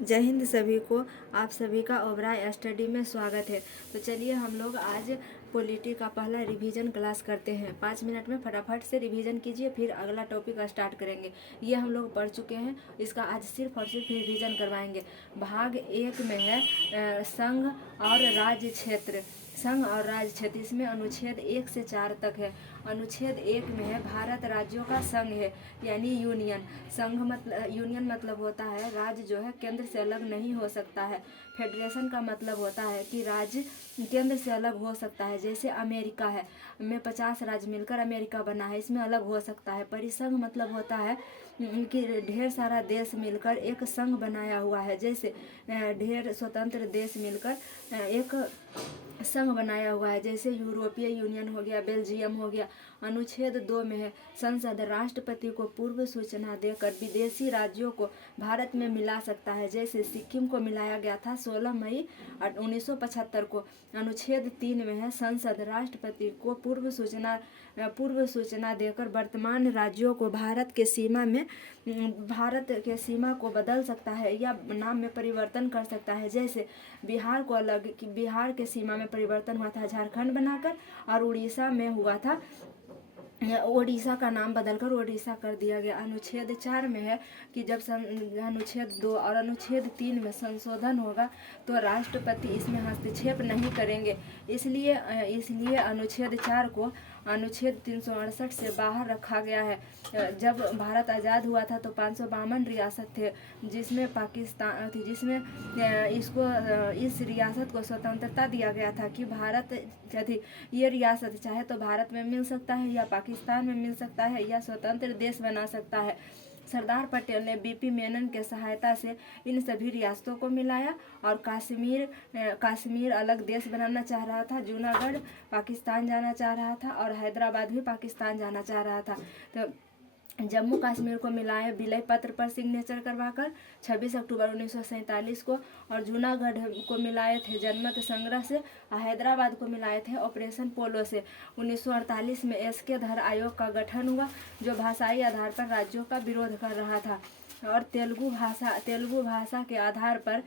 जय हिंद सभी को। आप सभी का ओबराय स्टडी में स्वागत है। तो चलिए हम लोग आज पॉलिटी का पहला रिवीजन क्लास करते हैं। 5 मिनट में फटाफट से रिवीजन कीजिए, फिर अगला टॉपिक स्टार्ट करेंगे। ये हम लोग पढ़ चुके हैं, इसका आज सिर्फ और सिर्फ रिवीजन करवाएंगे। भाग 1 में है संघ और राज्य क्षेत्र। संघ और राज्य क्षेत्र, इसमें अनुच्छेद 1 से 4 तक है। अनुच्छेद 1 में है भारत राज्यों का संघ है, यानी यूनियन। संघ मतलब यूनियन मतलब होता है राज्य जो है केंद्र से अलग नहीं हो सकता है। फेडरेशन का मतलब होता है कि राज्य केंद्र से अलग हो सकता है। जैसे अमेरिका है, में 50 राज्य मिलकर अमेरिका बना है, इसमें अलग हो सकता है। परिसंघ मतलब होता है कि ढेर सारा देश मिलकर एक संघ बनाया हुआ है। जैसे ढेर स्वतंत्र देश मिलकर एक संघ बनाया हुआ है, जैसे यूरोपीय यूनियन हो गया, बेल्जियम हो गया। अनुच्छेद 2 में है संसद राष्ट्रपति को पूर्व सूचना देकर विदेशी राज्यों को भारत में मिला सकता है। जैसे सिक्किम को मिलाया गया था 16 मई 1975 को। अनुच्छेद 3 में है संसद राष्ट्रपति को पूर्व सूचना देकर वर्तमान राज्यों को भारत के सीमा को बदल सकता है या नाम में परिवर्तन कर सकता है। जैसे बिहार के सीमा में परिवर्तन हुआ था झारखंड बनाकर, और उड़ीसा में हुआ था, ओडिशा का नाम बदलकर ओडिशा कर दिया गया। अनुच्छेद 4 में है कि जब अनुच्छेद 2 और अनुच्छेद 3 में संशोधन होगा तो राष्ट्रपति इसमें हस्तक्षेप नहीं करेंगे। इसलिए अनुच्छेद 4 को अनुच्छेद 368 से बाहर रखा गया है। जब भारत आज़ाद हुआ था तो 552 रियासत थे, जिसमें इस रियासत को स्वतंत्रता दिया गया था कि ये रियासत चाहे तो भारत में मिल सकता है या पाकिस्तान में मिल सकता है या स्वतंत्र देश बना सकता है। सरदार पटेल ने बीपी मेनन के सहायता से इन सभी रियासतों को मिलाया और कश्मीर अलग देश बनाना चाह रहा था, जूनागढ़ पाकिस्तान जाना चाह रहा था और हैदराबाद भी पाकिस्तान जाना चाह रहा था। तो जम्मू कश्मीर को मिलाए विलय पत्र पर सिग्नेचर करवाकर 26 अक्टूबर 1947 को, और जूनागढ़ को मिलाए थे जनमत संग्रह से, और हैदराबाद को मिलाए थे ऑपरेशन पोलो से। 1948 में एसके धर आयोग का गठन हुआ, जो भाषाई आधार पर राज्यों का विरोध कर रहा था, और तेलुगु भाषा के आधार पर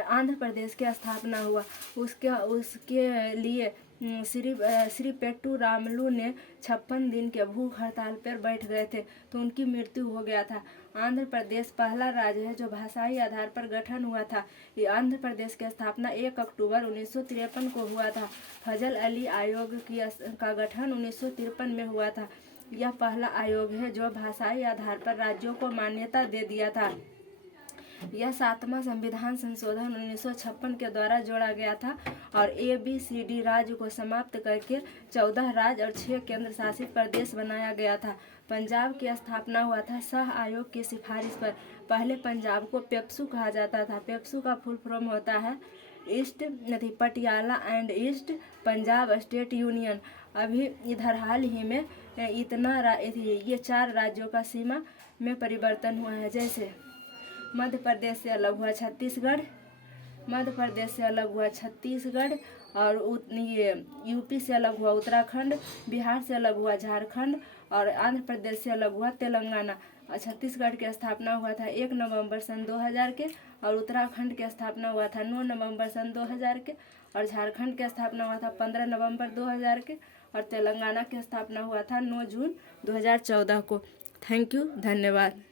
आंध्र प्रदेश की स्थापना हुआ। उसके लिए श्री पेट्टू रामलू ने 56 दिन के भूख हड़ताल पर बैठ गए थे, तो उनकी मृत्यु हो गया था। आंध्र प्रदेश पहला राज्य है जो भाषाई आधार पर गठन हुआ था। ये आंध्र प्रदेश की स्थापना 1 अक्टूबर 1953 को हुआ था। फजल अली आयोग का गठन 1953 में हुआ था। यह पहला आयोग है जो भाषाई आधार पर राज्यों को मान्यता दे दिया था। यह 7वां संविधान संशोधन 1956 के द्वारा जोड़ा गया था, और ABCD राज्य को समाप्त करके 14 राज्य और 6 केंद्र शासित प्रदेश बनाया गया था। पंजाब की स्थापना हुआ था शाह आयोग की सिफारिश पर। पहले पंजाब को पेप्सू कहा जाता था। पेप्सू का फुल फॉर्म होता है Patiala and east Punjab state union. अभी इधर हाल ही में ये 4 राज्यों का सीमा में परिवर्तन हुआ है। जैसे मध्य प्रदेश से अलग हुआ छत्तीसगढ़, और ये यूपी से अलग हुआ उत्तराखंड, बिहार से अलग हुआ झारखंड, और आंध्र प्रदेश से अलग हुआ तेलंगाना। छत्तीसगढ़ की स्थापना हुआ था 1 नवंबर सन 2000 के, और उत्तराखंड की स्थापना हुआ था 9 नवंबर सन 2000 के, और झारखंड की स्थापना हुआ था 15 नवंबर 2000 के, और तेलंगाना की स्थापना हुआ था 9 जून 2014 को। थैंक यू, धन्यवाद।